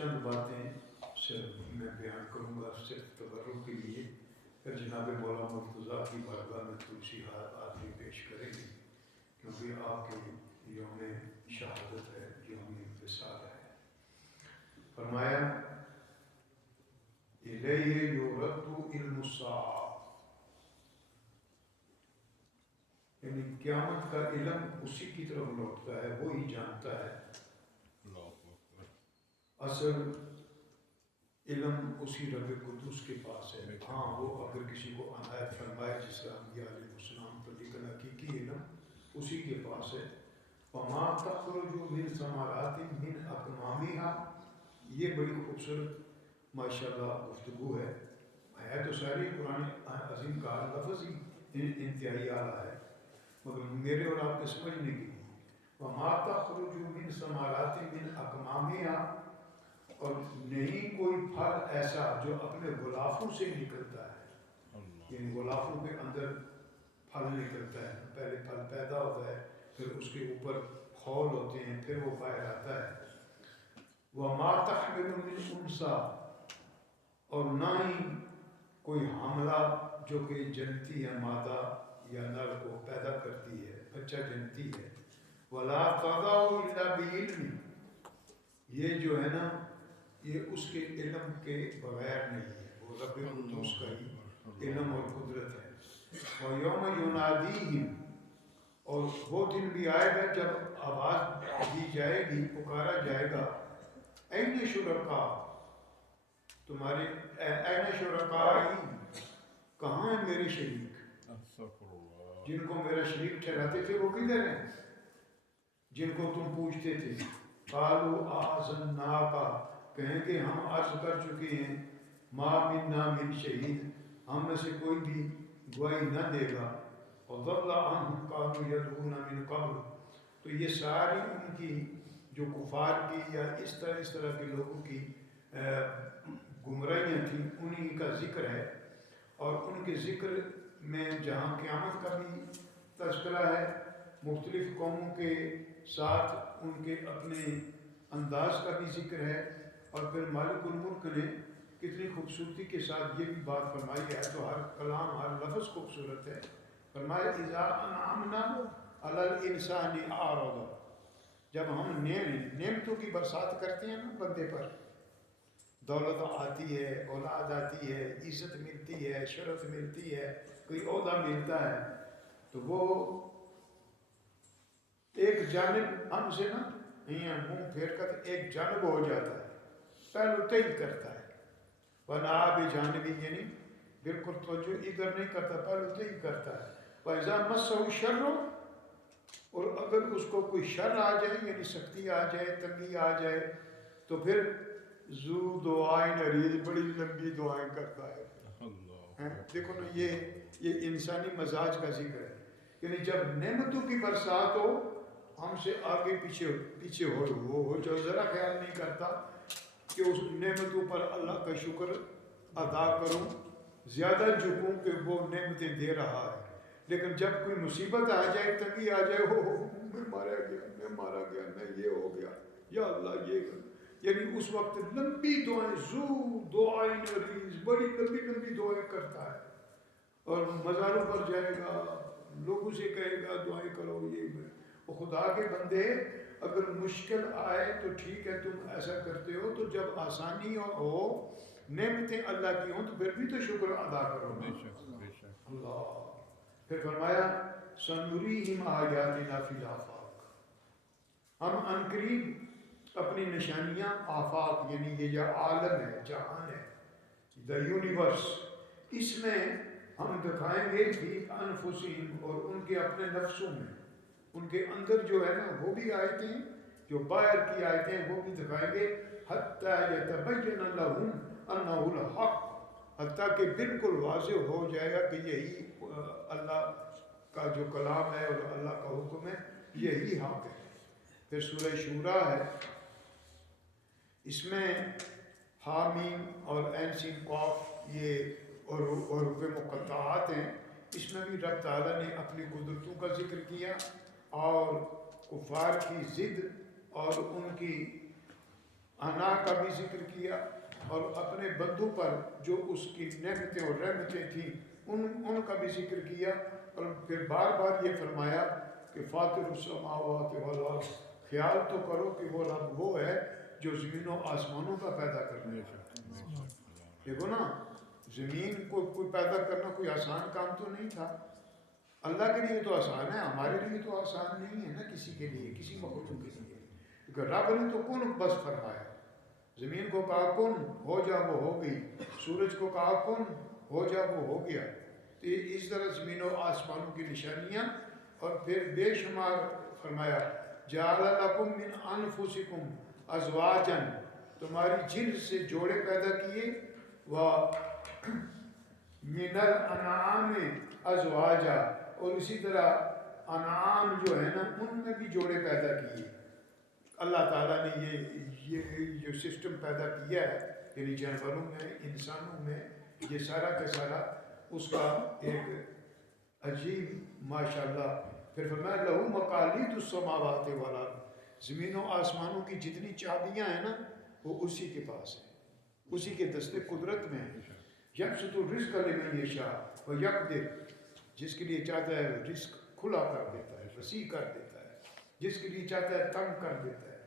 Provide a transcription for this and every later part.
چند باتیں صرف میں بیان کروں گا صرف تبرک کے لیے، پھر جناب مولا مرتضیٰ کی بارگاہ میں تھوڑی سی حاضری پیش کریں گے، کیونکہ آپ کے یوم شہادت ہے، یوم وصال ہے۔ فرمایا الیہ یرد علم الساعہ، یعنی قیامت کا علم اسی کی طرف لوٹتا ہے، وہی جانتا ہے۔ اصل علم اسی رب قدوس کے پاس ہے۔ ہاں وہ اگر کسی کو عنایت فرمائے جس کا انبیاء علیہ السلام پر، لیکن حقیقی علم اسی کے پاس ہے۔ وما تخرج من ثمرات من اکمامها، یہ بڑی خوبصورت ماشاءاللہ گفتگو ہے تو ساری قرآن عظیم کا لفظ ہی انتہائی اعلیٰ ہے، مگر میرے اور آپ کے سمجھنے کی وما تخرج من ثمرات من اکمامها، اور نہیں کوئی پھل ایسا جو اپنے غلافوں سے نکلتا ہے، یعنی غلافوں کے اندر پھل نکلتا ہے، پہلے پھل پیدا ہوتا ہے، پھر اس کے اوپر پھول ہوتے ہیں، پھر وہ باہر آتا ہے۔ وما تحمل من انثی، اور نہ ہی کوئی حاملہ جو کہ جنتی ہے، مادہ یا نر کو پیدا کرتی ہے، بچہ جنتی ہے۔ ولا تضع الا بعلم، یہ جو ہے نا یہ اس کے علم کے بغیر نہیں ہے، وہ رب قدوس کا ہی علم اور قدرت ہے۔ وَيَوْمَ يُنَادِيهِمْ، اور وہ دن بھی آئے گا جب آواز دی جائے گی، پکارا جائے گا، اَيْنَ شُرَكَا، تمہارے اَيْنَ شُرَكَائِي، کہاں ہیں میرے شریک، جن کو میرا شریک ٹھہراتے تھے وہ کدھر ہیں، جن کو تم پوچھتے تھے۔ قَالُوا أَعْزَلْنَاكَ، کہیں کہ ہم عرض کر چکے ہیں، ما منا من شہید، ہم میں سے کوئی بھی گواہی نہ دے گا۔ وَضَلَّ عَنْهُمْ كَانُوا يَدْعُونَ مِنْ قَبْلُ، تو یہ ساری ان کی جو کفار کی یا اس طرح کے لوگوں کی گمراہیاں تھیں، انہی کا ذکر ہے۔ اور ان کے ذکر میں جہاں قیامت کا بھی تذکرہ ہے، مختلف قوموں کے ساتھ ان کے اپنے انداز کا بھی ذکر ہے، اور پھر مالک الملک نے کتنی خوبصورتی کے ساتھ یہ بھی بات فرمائی ہے، تو ہر کلام ہر لفظ خوبصورت ہے۔ فرمایا اذا انعمنا علی الانسان اعرض، جب ہم نعمتوں کی برسات کرتے ہیں نا بندے پر، دولت آتی ہے، اولاد آتی ہے، عزت ملتی ہے، شرف ملتی ہے، کوئی عہدہ ملتا ہے، تو وہ ایک جانب ہم سے نا منہ پھیر کر ایک جانب ہو جاتا ہے، پہلو تیل کرتا ہے، ورنہ بجانبی، یعنی بالکل توجہ ادھر نہیں کرتا، پہلو تیل کرتا ہے۔ وَإِذَا مَسَّهُ الشَّرُّ، اور اگر اس کو کوئی شر آ جائے، یعنی سختی آ جائے، تنگی آ جائے، تو پھر ذو دعائن عریض، بڑی لمبی دعائیں کرتا ہے۔ دیکھو نا یہ انسانی مزاج کا ذکر ہے، یعنی جب نعمتوں کی برسات ہو، ہم سے آگے پیچھے ہو جو ذرا خیال نہیں کرتا کہ اس نعمتوں پر اللہ کا شکر ادا کروں، زیادہ جھکوں کہ وہ نعمتیں دے رہا ہے، لیکن جب کوئی مصیبت آ جائے، تنگی آ جائے، میں مارا گیا، میں یہ ہو گیا، یا اللہ یہ، یعنی اس وقت لمبی دعائیں، ذو دعائن عریض، بڑی لمبی دعائیں کرتا ہے، اور مزاروں پر جائے گا، لوگوں سے کہے گا دعائیں کرو، یہ خدا کے بندے اگر مشکل آئے تو ٹھیک ہے تم ایسا کرتے ہو، تو جب آسانی ہو، نعمتیں اللہ کی ہوں، تو پھر بھی تو شکر ادا کرو۔ اللہ پھر فرمایا سنریہم آیاتنا فی الآفاق، ہم عنقریب اپنی نشانیاں آفاق، یعنی یہ جو عالم ہے، جہان ہے، دا یونیورس، اس میں ہم دکھائیں گے فی انفسہم، اور ان کے اپنے نفسوں میں، ان کے اندر جو ہے نا وہ بھی آیتیں، جو باہر کی آیتیں وہ بھی دکھائیں گے، حتی یتبین لہم انہ الحق، حتیٰ کہ بالکل واضح ہو جائے گا کہ یہی اللہ کا جو کلام ہے اور اللہ کا حکم ہے، یہی حق ہے۔ پھر سورہ شورا ہے، اس میں حامیم اور عین سین قاف یہ حروف مقطعات ہیں، اس میں بھی رب تعالیٰ نے اپنی قدرتوں کا ذکر کیا، اور کفار کی ضد اور ان کی انا کا بھی ذکر کیا اور اپنے بندوں پر جو اس کی نعمتیں اور رحمتیں تھیں ان کا بھی ذکر کیا، اور پھر بار بار یہ فرمایا کہ فاطر السماوات والارض، خیال تو کرو کہ وہ رب وہ ہے جو زمین و آسمانوں کا پیدا کرنے والا۔ دیکھو نا، زمین کو کوئی پیدا کرنا کوئی آسان کام تو نہیں تھا، اللہ کے لیے تو آسان ہے، ہمارے لیے تو آسان نہیں ہے نا، کسی کے لیے، کسی مخلوق کے لیے، کیونکہ رب نے تو کن بس فرمایا، زمین کو کہا کن ہو جا، وہ ہو گئی، سورج کو کہا کن ہو جا، وہ ہو گیا۔ تو اس طرح زمین و آسمانوں کی نشانیاں، اور پھر بے شمار فرمایا جعل لکم من انفسکم ازواجا، تمہاری جنس سے جوڑے پیدا کیے، و من الانعام ازواجا، اور اسی طرح انعام جو ہے نا ان میں بھی جوڑے پیدا کیے۔ اللہ تعالیٰ نے یہ جو سسٹم پیدا کیا ہے، یعنی جانوروں میں، انسانوں میں، یہ سارا کا سارا اس کا ایک عجیب ماشاءاللہ۔ پھر فرمایا لہو مقالید السماوات والارض، زمین و آسمانوں کی جتنی چابیاں ہیں نا وہ اسی کے پاس ہیں، اسی کے دست قدرت میں ہیں۔ یبسط الرزق لمن یشاء ویقدر، جس کے لیے چاہتا ہے رزق کھلا کر دیتا ہے، وسیع کر دیتا ہے، جس کے لیے چاہتا ہے تنگ کر دیتا ہے۔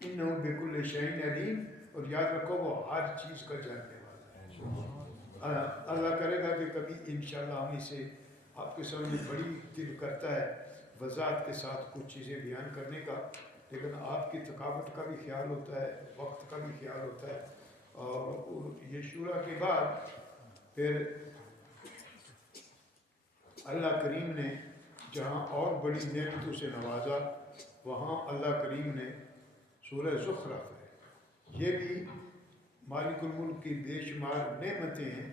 انہ بکل شیء علیم، اور یاد رکھو وہ ہر چیز کا جاننے والا ہے۔ اللہ کرے گا کہ کبھی انشاءاللہ ہم اسے آپ کے سامنے بڑی دل کرتا ہے وضاحت کے ساتھ کچھ چیزیں بیان کرنے کا، لیکن آپ کی ثقافت کا بھی خیال ہوتا ہے، وقت کا بھی خیال ہوتا ہے۔ اور یہ شورا کے بعد پھر اللہ کریم نے جہاں اور بڑی نعمتوں سے نوازا، وہاں اللہ کریم نے سورہ زخرف ہے، یہ بھی مالک الملک کی بے شمار نعمتیں ہیں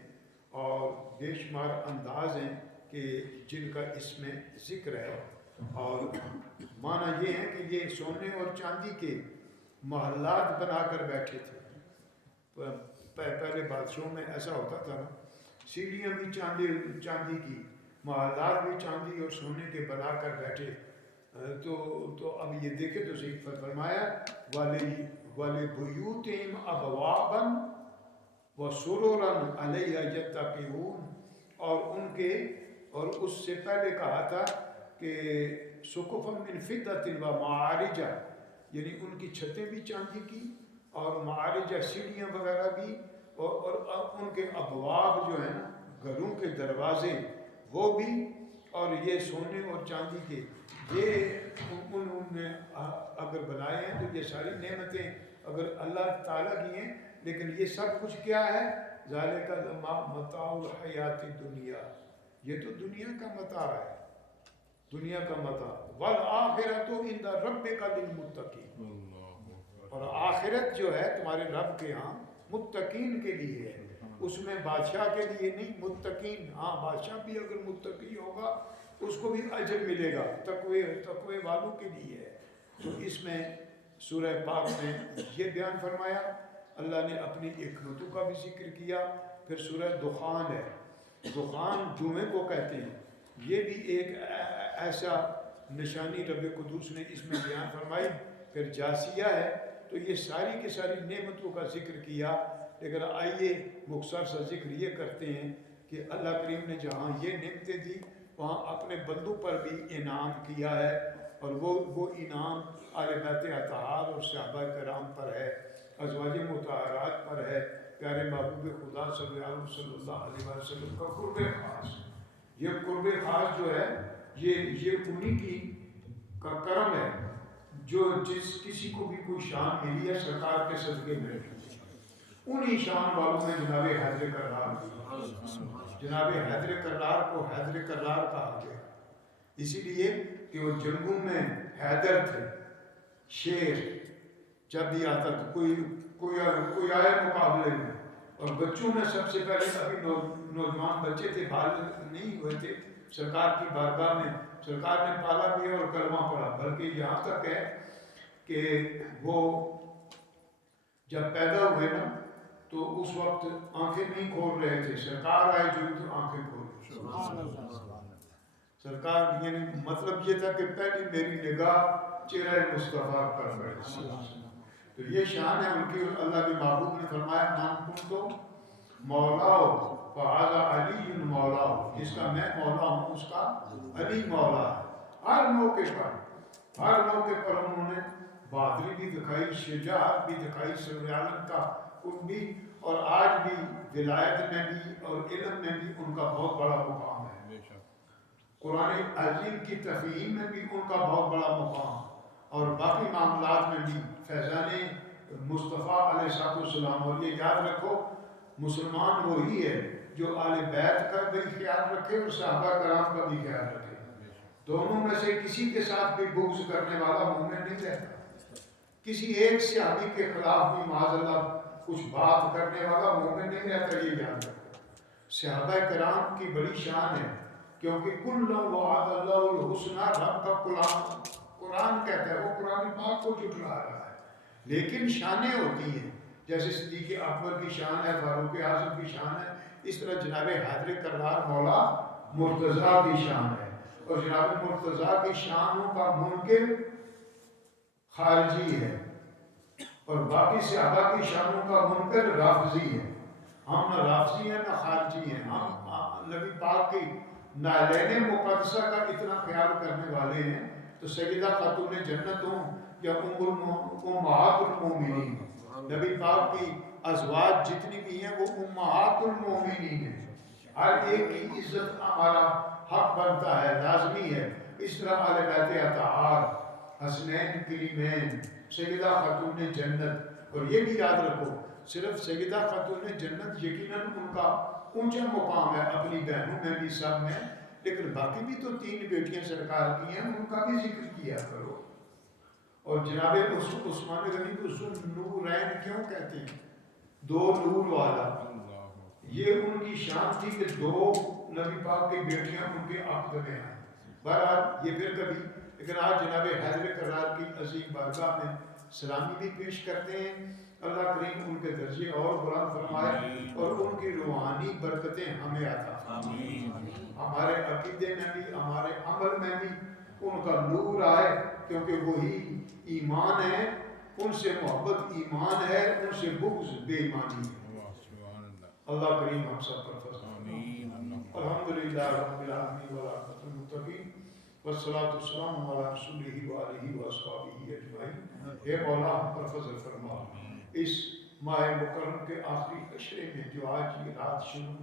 اور بے شمار انداز ہیں کہ جن کا اس میں ذکر ہے، اور معنی یہ ہے کہ یہ سونے اور چاندی کے محلات بنا کر بیٹھے تھے۔ پہلے بادشاہوں میں ایسا ہوتا تھا نا، سیڑھیاں بھی چاندی کی، محلات بھی چاندی اور سونے کے بنا کر بیٹھے۔ تو اب یہ دیکھیں تو صحیح فرمایا وَلِبُيُوتِهِمْ أَبْوَابًا وَسُرُرًا عَلَيْهَا يَتَّكِئُونَ، اور ان کے، اور اس سے پہلے کہا تھا کہ سُقُفًا مِّن فِضَّةٍ وَمَعَارِجَ، یعنی ان کی چھتیں بھی چاندی کی اور معارج سیڑھیاں وغیرہ بھی، اور ان کے ابواب جو ہیں نا گھروں کے دروازے وہ بھی، اور یہ سونے اور چاندی کے، یہ انہوں نے اگر بنائے ہیں تو یہ ساری نعمتیں اگر اللہ تعالیٰ کی ہیں، لیکن یہ سب کچھ کیا ہے؟ ذالک متاع الحیات الدنیا، یہ تو دنیا کا متاع ہے، دنیا کا متاع۔ والآخرۃ عند ربک للمتقین، اور آخرت جو ہے تمہارے رب کے ہاں متقین کے لیے ہے، اس میں بادشاہ کے لیے نہیں، متقین۔ ہاں بادشاہ بھی اگر متقی ہوگا اس کو بھی اجر ملے گا، تقوی والوں کے لیے ہے۔ تو اس میں سورہ پاک میں یہ بیان فرمایا، اللہ نے اپنی حکمتوں کا بھی ذکر کیا۔ پھر سورہ دخان ہے، دخان جمعے کو کہتے ہیں، یہ بھی ایک ایسا نشانی رب قدوس نے اس میں بیان فرمائی۔ پھر جاسیہ ہے، تو یہ ساری کی ساری نعمتوں کا ذکر کیا، لیکن آئیے مختصر سا ذکر یہ کرتے ہیں کہ اللہ کریم نے جہاں یہ نعمتیں دی وہاں اپنے بندوں پر بھی انعام کیا ہے، اور وہ انعام آل بیت اطہار اور صحابہ کرام پر ہے، ازواج مطہرات پر ہے، پیارے محبوب خدا صلی اللہ علیہ وسلم کا قرب خاص۔ یہ قرب خاص جو ہے یہ انہی کی کا کرم ہے، جو جس کسی کو بھی کوئی شان ملی ہے سرکار کے صدقے میں، انہی شان والوں میں جناب حیدر کرار، جناب حیدر کرار کو حیدر کرار کہا گیا، اسی لیے کہ وہ جنگوں میں حیدر تھے، شیر جب بھی آتا تھا، کوئی آئے مقابلے میں، اور بچوں میں سب سے پہلے ابھی نوجوان بچے تھے، بالغ نہیں ہوئے تھے، سرکار کی بارگاہ میں سرکار نے پالا بھی اور کلمہ پڑھا، بلکہ یہاں تک ہے کہ وہ جب پیدا ہوئے نا تو اس وقت آنکھیں نہیں کھول رہے تھے، سرکار آئے جو تو آنکھیں کھول رہے، سرکار، یعنی مطلب یہ تھا کہ پہلی میری نگاہ چہرہ مصطفیٰ پر پڑی۔ تو یہ شان ہے ان کی. اللہ کے محبوب نے فرمایا من کنتم مولاؤ فہذا علی مولاؤ، جس کا میں مولا ہوں اس کا علی مولا ہے. ہر موقع پر انہوں نے بہادری بھی دکھائی، شجاعت بھی دکھائی، سر عالم کا ان بھی، اور آج بھی ولایت میں بھی اور علم میں بھی ان کا بہت بڑا مقام ہے. قرآن عظیم کی تفہیم میں بھی ان کا بہت بڑا مقام، اور باقی معاملات میں بھی فیضان مصطفیٰ علیہ السلام. اور یہ یاد رکھو مسلمان وہی ہے جو آل بیت کا بھی خیال رکھے اور صحابہ کرام کا بھی خیال رکھے. دونوں میں سے کسی کے ساتھ بھی بغض کرنے والا مومن نہیں رہتا. کسی ایک صحابی کے خلاف بھی معاذ اللہ کچھ بات کرنے والا مومن نہیں رہتا. یہ یاد رکھو صحابہ کرام کی بڑی شان ہے، کیونکہ کُلًّا وعد اللہ الحسنى، رب کا قرآن کہتا ہے، وہ قرآن پاک کو جھٹلا رہا ہے. لیکن شانیں ہوتی ہیں، جیسے صدیق اکبر کی شان ہے، فاروق اعظم کی شان ہے، اس طرح جناب حیدر کرار مولا مرتضیٰ کی شان ہے. اور جناب مرتضیٰ کی شانوں کا منکر خارجی ہے، اور باقی صحابہ کی شانوں کا منکر رافضی ہے. ہم نہ رافضی ہیں نہ خارجی ہیں. ہم نبی پاک کی نالین مقدسہ کا اتنا خیال کرنے والے ہیں. تو سیدہ خاتون جنت ہوں یا امہات المومنین، نبی پاک کی ازواج جتنی بھی ہیں وہ امہات المومنین ہیں. ہر ایک کی عزت ہمارا حق بنتا ہے، لازمی ہے. اس طرح آل بیت اطہار، حسنین کریمین، سیدہ خاتون جنت. اور یہ بھی یاد رکھو صرف سیدہ خاتون جنت یقیناً ان کا اونچا مقام ہے اپنی بہنوں میں بھی، سب میں، لیکن باقی بھی تو 3 بیٹیاں سرکار کی ہیں، ان کا بھی ذکر کیا کرو. اور جناب عثمان غنی کو ذوالنورین کیوں کہتے ہیں؟ 2 نور والا. یہ ان کی شان تھی کہ 2 نبی پاک کی بیٹیاں ان کے عقد میں آئیں. بہرحال یہ پھر کبھی. لیکن آج جناب حیدر کرار کی عظیم بارگاہ میں سلامی بھی پیش کرتے ہیں. اللہ کریم ان کے درجے اور بلند فرمائے اور ان کی روحانی برکتیں ہمیں عطا فرمائے. ہمارے عقیدے میں بھی، ہمارے عمل میں بھی ان کا نور آئے، کیونکہ وہی ایمان ہے. ان سے محبت ایمان ہے، ان سے بغض بے ایمانی ہے. اللہ کریم ہم سب پر فضل فرمائے. الحمدللہ رب العالمین والعاقبۃ للمتقین والصلاۃ والسلام علی رسولہ وآلہ واصحابہ اجمعین. اے مولا ہم پر فضل فرما. اس ماہ مکرم کے آخری عشرے میں جو آج یہ رات شروع،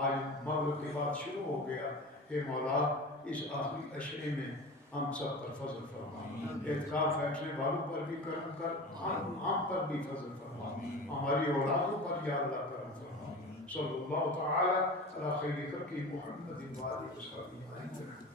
آج مغرب کے بعد شروع ہو گیا، اے مولا اس آخری عشرے میں ہم سب پر فضل فرما. اعتکاف بیٹھنے والوں پر بھی کرم کر، ہم پر بھی فضل فرما، ہماری اولادوں پر یا اللہ کرم فرما. صلی اللہ تعالی علی خیر خلق محمد وآلہ وصحبہ اجمعین.